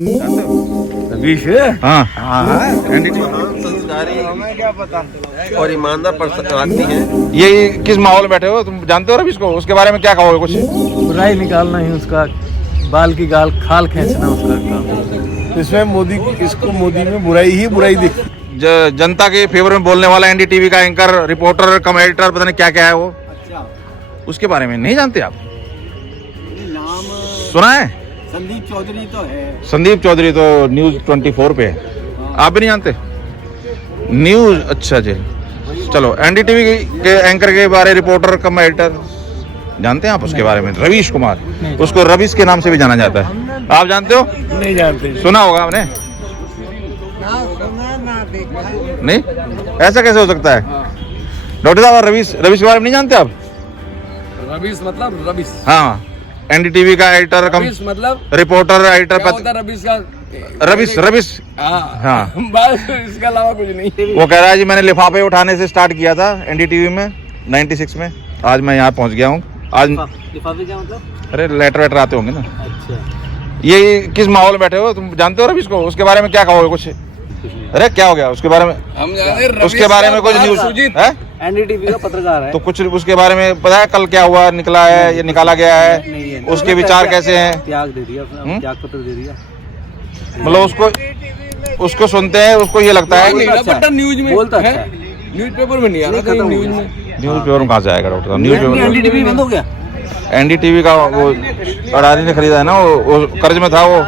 रवीश हाँ संस्कारी क्या पता और ईमानदार आदमी है। ये किस माहौल में बैठे हो, तुम जानते हो रवीश को? उसके बारे में क्या कहोगे कुछ? बुराई निकालना ही उसका, बाल की गाल खाल खींचना उसका काम। इसमें मोदी, इसको मोदी में बुराई ही बुराई दिख। जनता के फेवर में बोलने वाला एनडीटीवी का एंकर, रिपोर्टर, कम एडिटर, पता नहीं क्या क्या है वो। अच्छा, उसके बारे में नहीं जानते आप? नाम सुना है? संदीप चौधरी तो है। संदीप चौधरी तो न्यूज 24 पे है। आप भी नहीं जानते न्यूज? अच्छा जी, चलो एनडीटीवी के एंकर के बारे, रिपोर्टर कम एडिटर जानते हैं आप उसके बारे में? रवीश कुमार, उसको रवीश के नाम से भी जाना जाता है। आप जानते हो? नहीं जानते। सुना होगा आपने? नहीं, ऐसा कैसे हो सकता है? डॉक्टर साहब, रवीश के बारे में नहीं जानते आप? रवीश मतलब रवीश, हाँ, एनडीटीवी का एडिटर कम मतलब रिपोर्टर, एडिटर रवीश का रवीश हाँ, बस इसके अलावा कुछ नहीं। वो कह रहा है जी मैंने लिफाफे उठाने से स्टार्ट किया था एनडीटीवी में 96 में, आज मैं यहाँ पहुँच गया हूँ। आज लिफाफे क्या मतलब? अरे लेटर वेटर आते होंगे ना। अच्छा, ये किस माहौल में बैठे हो, तुम जानते हो रवीश को? उसके बारे में क्या कहोगे कुछ? अरे क्या हो गया उसके बारे में? हम जाने उसके बारे में कुछ न्यूज है? एनडीटीवी का पत्रकार है तो कुछ उसके बारे में पता है कल क्या हुआ, निकला है या निकाला गया है? उसके विचार कैसे हैं? त्याग दे दिया, त्याग पत्र दे दिया। मतलब उसको सुनते हैं, उसको ये लगता है कि न्यूज में बोलता है, न्यूज पेपर में नहीं आ रहा, न्यूज पेपर में कहाँ से आएगा डॉक्टर साहब? न्यूज पेपर एनडीटीवी बंद हो गया। एनडीटीवी का वो अडानी ने खरीदा है ना, वो कर्ज में था वो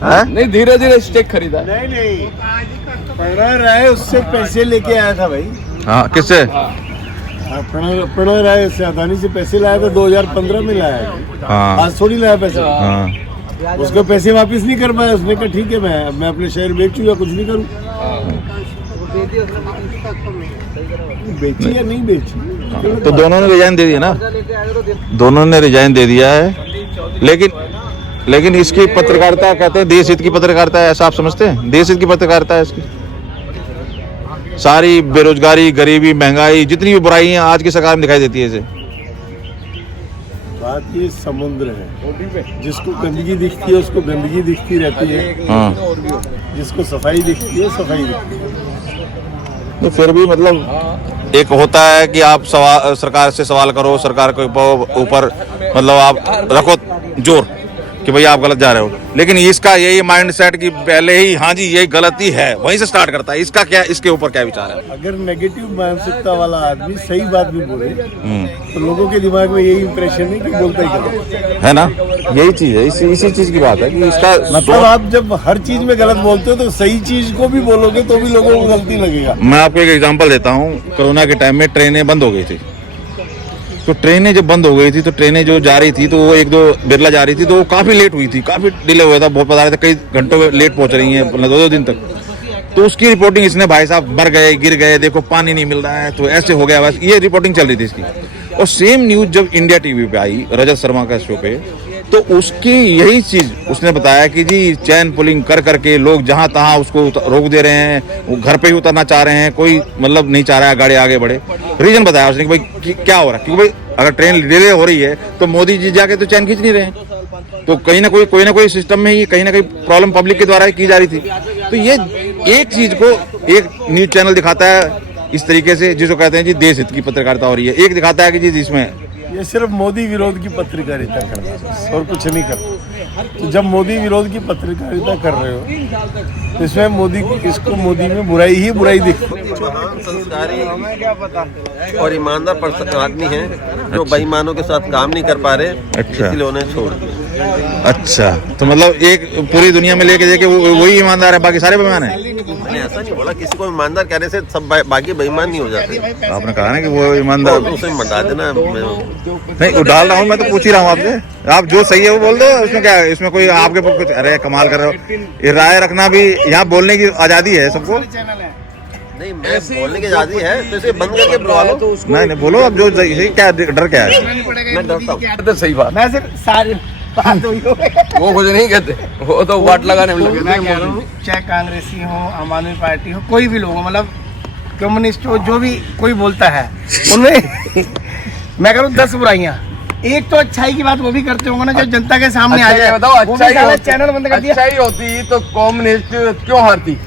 है? नहीं, धीरे धीरे स्टेक खरीदा। नहीं, प्रणय राय उससे पैसे लेके आया था भाई। हाँ, किससे? प्रणय राय से अदानी से पैसे लाया था, 2015 में लाया। हाँ आज थोड़ी लाया पैसे। हाँ, उसको पैसे वापस नहीं कर पाया। उसने कहा ठीक है, मैं अपने शेयर बेचूं या कुछ भी करूं। बेची या नहीं बेची? तो दोनों ने रिजाइन दे दिया ना, दोनों ने रिजाइन दे दिया है। लेकिन इसकी पत्रकारिता कहते हैं देश हित की पत्रकारिता है, ऐसा आप समझते हैं? देश हित की पत्रकारिता है इसकी। सारी बेरोजगारी, गरीबी, महंगाई, जितनी भी बुराई है आज की सरकार में दिखाई देती है इसे। बात ये समुद्र है, जिसको गंदगी दिखती है उसको गंदगी दिखती रहती है। हाँ, जिसको सफाई दिखती है सफाई दिखती है। तो फिर भी मतलब एक होता है कि आप सरकार से सवाल करो, सरकार के ऊपर मतलब आप रखो जोर कि भैया आप गलत जा रहे हो। लेकिन इसका यही माइंडसेट कि पहले ही हाँ जी यही गलती है, वहीं से स्टार्ट करता है। इसका क्या, इसके ऊपर क्या विचार है? अगर नेगेटिव मानसिकता वाला आदमी सही बात भी बोले तो लोगों के दिमाग में यही इंप्रेशन है कि बोलता ही गलत है ना। यही चीज है, इसी चीज की बात है कि इसका मतलब आप जब हर चीज में गलत बोलते हो तो सही चीज को भी बोलोगे तो भी लोगों को गलती लगेगा। मैं आपको एक एग्जांपल देता हूँ। कोरोना के टाइम में ट्रेनें बंद हो गई थी, तो ट्रेनें जब बंद हो गई थी तो ट्रेनें जो जा रही थी तो वो एक दो बिरला जा रही थी तो वो काफी लेट हुई थी, काफी डिले हुआ था, बहुत बता रहे थे कई घंटों में लेट पहुंच रही हैं, मतलब 2 दिन तक। तो उसकी रिपोर्टिंग इसने, भाई साहब मर गए, गिर गए, देखो पानी नहीं मिल रहा है, तो ऐसे हो गया, बस ये रिपोर्टिंग चल रही थी इसकी। और सेम न्यूज जब इंडिया टीवी पे आई, रजत शर्मा का शो पे, तो उसकी यही चीज उसने बताया कि जी चैन पुलिंग कर करके लोग जहां तहां उसको रोक दे रहे हैं, वो घर पे ही उतरना चाह रहे हैं, कोई मतलब नहीं चाह रहा है गाड़ी आगे बढ़े। रीजन बताया उसने कि भाई क्या हो रहा है, क्योंकि भाई अगर ट्रेन डिले हो रही है तो मोदी जी जाके तो चैन खींच नहीं रहे हैं, तो कहीं ना कोई सिस्टम में ही कहीं ना कहीं प्रॉब्लम पब्लिक के द्वारा ही की जा रही थी। तो ये एक चीज को एक न्यूज चैनल दिखाता है इस तरीके से, जिसको कहते हैं जी देश हित की पत्रकारिता हो रही है। एक दिखाता है कि जी इसमें ये सिर्फ मोदी विरोध की पत्रकारिता करना है और कुछ नहीं करना। तो जब मोदी विरोध की पत्रकारिता कर रहे हो तो इसमें मोदी में बुराई ही बुराई दिखती है। संस्कारी क्या पता और ईमानदार आदमी है जो बेईमानों के साथ काम नहीं कर पा रहे। अच्छा, इसलिए उन्हें छोड़ दिया। अच्छा, तो मतलब एक पूरी दुनिया में लेके देखे वही ईमानदार है, बाकी सारे बेईमान है? मैंने ऐसा नहीं बोला, किसी को ईमानदार कहने से सब बाकी बेईमान नहीं हो जाते। आपने कहा ना कि वो ईमानदार उसे बता देना। नहीं, वो डाल रहा हूँ, मैं तो पूछ ही रहा हूँ आपसे। आप जो सही है वो बोल दो, इसमें क्या है? इसमें कोई आपके कुछ, अरे कमाल कर रहे हो। ये राय रखना भी, यहाँ बोलने की आजादी है सबको। नहीं, मैं बोलने की आजादी है तो इसे बंद करके बुला लो। नहीं बोलो, अब जो क्या डर क्या है? मैं डरता हूँ। तो सही बात, मैं सिर्फ सारे वो कुछ नहीं कहते, वो तो वाट लगाने में लगे। मैं कह रहा हूँ, चाहे कांग्रेसी हो, आम आदमी पार्टी हो, कोई भी लोग हो, मतलब कम्युनिस्ट हो, जो भी कोई बोलता है उनमें मैं कह रहा हूँ 10 बुराइयाँ एक तो अच्छाई की बात वो भी करते होंगे ना, जो जनता के सामने आ जाए। बताओ, वो भी अच्छाई साला होती- चैनल बंद कर दिया। अच्छाई होती तो कम्युनिस्ट क्यों हारती?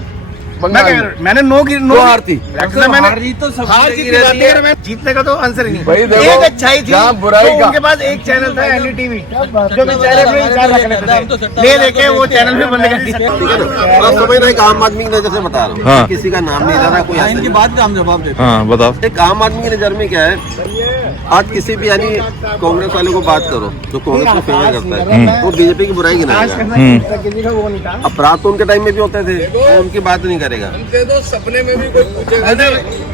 मैंने नो की नो क्यों हारती? मैंने हार जीत की बात नहीं कर, मैं जीतने का तो आंसर ही नहीं। भाई देखो, एक अच्छाई थी, जहाँ बुराई तो का- उनके पास एक चैनल था एनडीटीवी, जो बेचारे अपने विचार रख लेते थे, ले लेके वो चैनल भी बंद कर दिया। ठीक है ना, आप समझ रहे हैं, एक आम आदमी की नजर से बता रहा हूँ, हाँ। किसी का नाम नहीं ले रहा, कोई इनकी बात का हम जवाब देते हाँ बताओ। हैं। एक आम आदमी की नजर में क्या है, आज किसी भी यानी कांग्रेस वाले को बात करो जो कांग्रेस को फेवर करता है, वो बीजेपी की बुराई गिनाएगा। किसी का वो नहीं था। अपराध तो उनके टाइम में भी होते थे, वो उनकी बात नहीं करेगा। सपने में भी कोई पूछेगा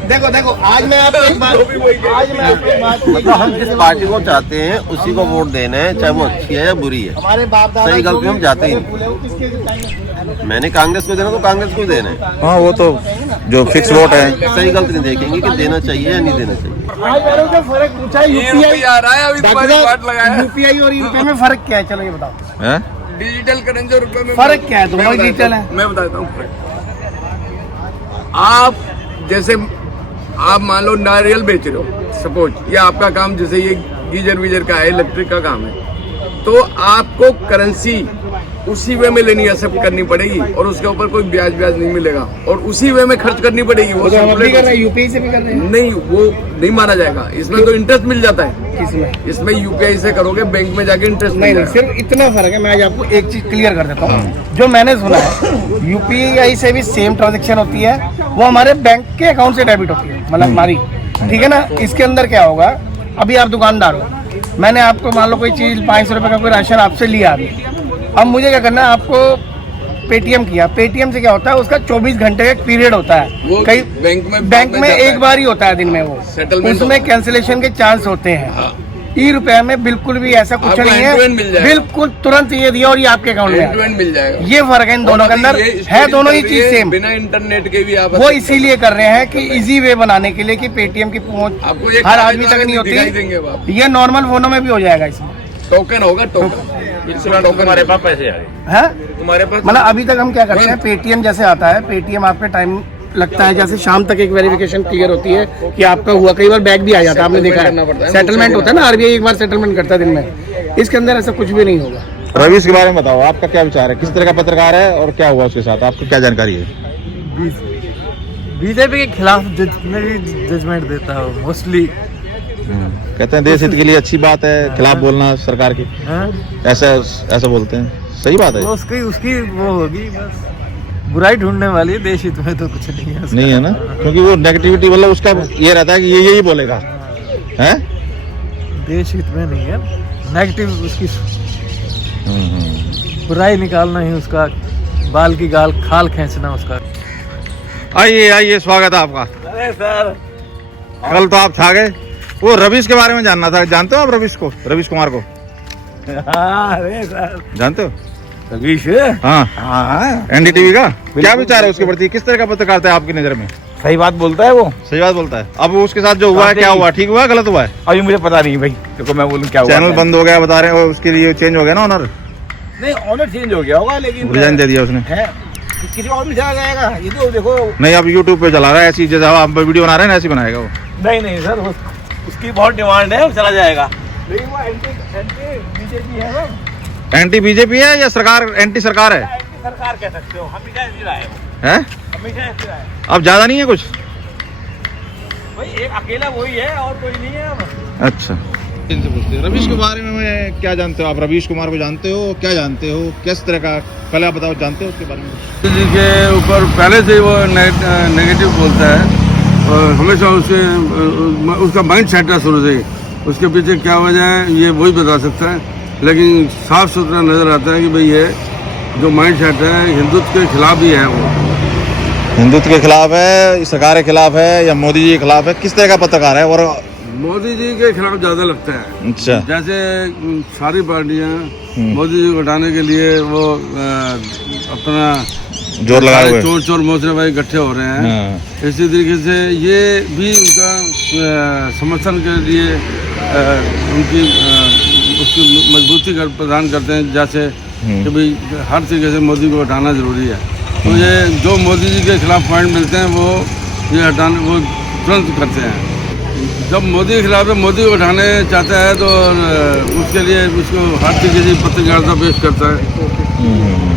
देखो देखो, आज मैं आपको एक बात मतलब हम जिस पार्टी को चाहते हैं उसी को वोट देना है, चाहे वो अच्छी है या बुरी है। हमारे बाप दादा सही गलती हम जाते ही नहीं। मैंने कांग्रेस को देना तो कांग्रेस को ही देना है, हाँ वो तो जो फिक्स वोट है। सही गलती नहीं देखेंगे कि देना चाहिए या नहीं देना चाहिए। आज वालों का फर्क पूछा यूपीआई आ रहा है, अभी तुम्हारी बात लगाया। यूपीआई और रुपए में फर्क क्या है, चलो ये बताओ। हैं? डिजिटल करेंसी रुपए में फर्क क्या है? दोनों डिजिटल है। मैं बताता हूँ फर्क। आप जैसे आप मान लो नारियल बेच रहे हो सपोज, या आपका काम जैसे ये गीजर वीजर का है, इलेक्ट्रिक का काम है, तो आपको करेंसी उसी वे में लेनी एक्सेप्ट करनी पड़ेगी और उसके ऊपर कोई ब्याज नहीं मिलेगा और उसी वे में खर्च करनी पड़ेगी। वो हम भी कर रहे हैं, यूपीआई से भी कर रहे हैं। नहीं, वो नहीं माना जाएगा। इसमें तो इंटरेस्ट मिल जाता है। किसमें? इसमें यूपीआई से करोगे, बैंक में जाके इंटरेस्ट नहीं नहीं, सिर्फ इतना फर्क है। मैं आज आपको एक चीज क्लियर कर देता हूँ। जो मैंने सुना है, यूपीआई से भी सेम ट्रांजेक्शन होती है, वो हमारे बैंक के अकाउंट से डेबिट होती है, मतलब हमारी, ठीक है ना। इसके अंदर क्या होगा, अभी आप दुकानदार हो, मैंने आपको मान लो कोई चीज 500 रुपए का कोई राशन आपसे लिया अभी, अब मुझे क्या करना है, आपको पेटीएम किया, पेटीएम से क्या होता है, उसका 24 घंटे का एक पीरियड होता है, वो कई बैंक में जाता एक बार ही होता है दिन में, वो सेटलमेंट उसमें कैंसिलेशन के चांस होते हैं। ई रुपए में बिल्कुल भी ऐसा कुछ आपको नहीं end to end मिल है, जाएगा। बिल्कुल तुरंत ये दिया और ये आपके अकाउंट में आया। मिल जाएगा। ये फर्क है इन दोनों के अंदर, है दोनों ही चीज सेम। बिना इंटरनेट के भी आप वो इसीलिए कर रहे हैं कि इजी वे बनाने के लिए कि पेटीएम की पहुंच आपको एक हर आदमी तक नहीं दिखाई देंगे होती। ये नॉर्मल फोनों में भी हो जाएगा, इसमें टोकन होगा, टोकन तुम्हारे पास पैसे आ गए, है। तुम्हारे पास मतलब अभी तक हम क्या करते हैं, पेटीएम जैसे आता है, पेटीएम आपके टाइम लगता है, जैसे शाम तक एक वेरिफिकेशन क्लियर होती है कि आपका हुआ, कई बार बैग भी आ जाता है, आपने देखा है, सेटलमेंट होता है ना, आरबीआई एक बार सेटलमेंट करता है दिन में। इसके अंदर ऐसा कुछ भी नहीं होगा। रवीश के बारे में बताओ, आपका क्या विचार है, किस तरह का पत्रकार है और क्या हुआ उसके साथ, आपको क्या जानकारी है? बीजेपी के खिलाफ जितने भी जजमेंट देता है मोस्टली, कहते हैं देश हित के लिए अच्छी बात है, खिलाफ बोलना सरकार की, ऐसा बोलते हैं, सही बात है? वो उसकी वो होगी, बस बुराई ढूंढने वाली है, देश हित में तो कुछ नहीं है उसका। नहीं है ना, क्योंकि वो नेगेटिविटी मतलब उसका ये रहता है कि ये यही बोलेगा, हैं? देश हित में नहीं है, नेगेटिव उसकी बुराई निकालना ही उसका, बाल की गाल खाल खींचना उसका। आइए स्वागत है आपका। अरे सर, कल तो आप छा गए। वो रवीश के बारे में जानना था, जानते हो आप रवीश को, रवीश कुमार को अरे सर, जानते हो? रवीश, हाँ, एनडीटीवी का क्या विचार है उसके प्रति, किस तरह का पत्रकारिता है आपकी नजर में? सही बात बोलता है वो। सही बात बोलता है। अब उसके साथ जो हुआ है, क्या हुआ, ठीक हुआ है, गलत हुआ है? अभी मुझे पता नहीं भाई, देखो मैं बोलूं क्या हुआ। चैनल बंद हो गया बता रहे हैं, उसके लिए चेंज हो गया ना ऑनर, नहीं ऑनर चेंज हो गया होगा, लेकिन रिजाइन दे दिया उसने। है किसी और भी चला जाएगा, ये तो देखो। नहीं, अब यूट्यूब पे चला रहा है ऐसी, जैसे आप वीडियो बना रहे हैं ना ऐसी बनाएगा वो। नहीं सर, उसकी बहुत डिमांड है, वो चला जाएगा। एंटी बीजेपी है या सरकार एंटी सरकार है? सरकार कह सकते हो, हमेशा ऐसी रहा है वो, हैं? हमेशा ऐसी रहा है अब ज्यादा नहीं है कुछ? भाई, एक अकेला वही है और कोई नहीं है अब। अच्छा, इनसे पूछते हैं रवीश के बारे में क्या जानते हो आप? रवीश कुमार को जानते हो, क्या जानते हो, किस तरह का, पहले आप बताओ, जानते हो उसके बारे में? जी के ऊपर पहले से वो नेगेटिव बोलता है और हमेशा उसका माइंड सेट है शुरू से ही। उसके पीछे क्या वजह है ये वही बता सकता है, लेकिन साफ सुथरा नजर आता है कि भाई ये जो माइंड सेट है हिंदुत्व के खिलाफ ही है। वो हिंदुत्व के खिलाफ है, सरकार के खिलाफ है या मोदी जी के खिलाफ है, किस तरह का पत्रकार है? और मोदी जी के खिलाफ ज्यादा लगता है। अच्छा, जैसे सारी पार्टियां मोदी जी को हटाने के लिए वो अपना जोर लगाए हुए, चोर चोर मोचरे भाई इकट्ठे हो रहे हैं। इसी तरीके से ये भी उनका समर्थन के लिए उनकी उसकी मजबूती प्रदान करते हैं, जैसे कि भाई हर तरीके से मोदी को हटाना जरूरी है। तो ये जो मोदी जी के खिलाफ पॉइंट मिलते हैं वो ये हटाने वो तुरंत करते हैं। जब मोदी के खिलाफ है, मोदी को उठाने चाहता है तो उसके लिए उसको हर तरीके से पत्रकारिता पेश करता है।